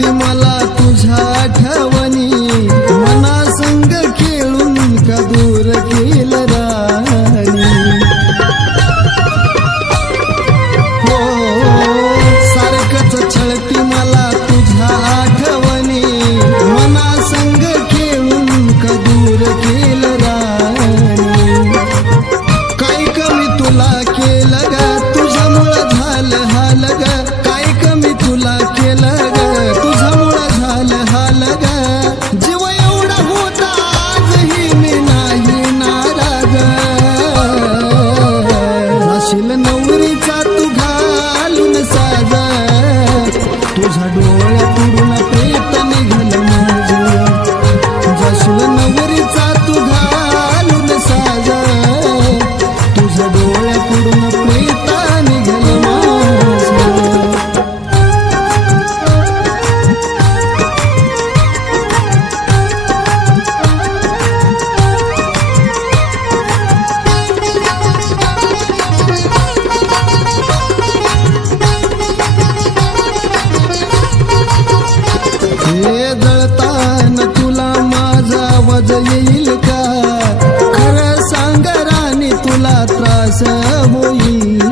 छळती मला तुझ्या आठवणी मनासंग खेळून का दूर केलं राणी हो सारखंच छळती मला तुझ्या आठवणी मनासंग खेळून का दूर केलं राणी काय कमी तुला केलं ग तुझ्यामुळं झालं हाल ग काय कमी तुला केलं ग तुझ्यामुळं झालं हाल ग जीव एवढा होता आजही मी नाही नाराज जाशील नवरीचा तू घालून साज तुझ्या डोळ्यातून प्रेत निघालं माझं जाशील नवरीचा तू घालून साज तुझ्या डोळ्यातून प्रेत निघालं माझं हे जळताना तुला माझा आवाज येईल का खरं सांग राणी तुला त्रास होईल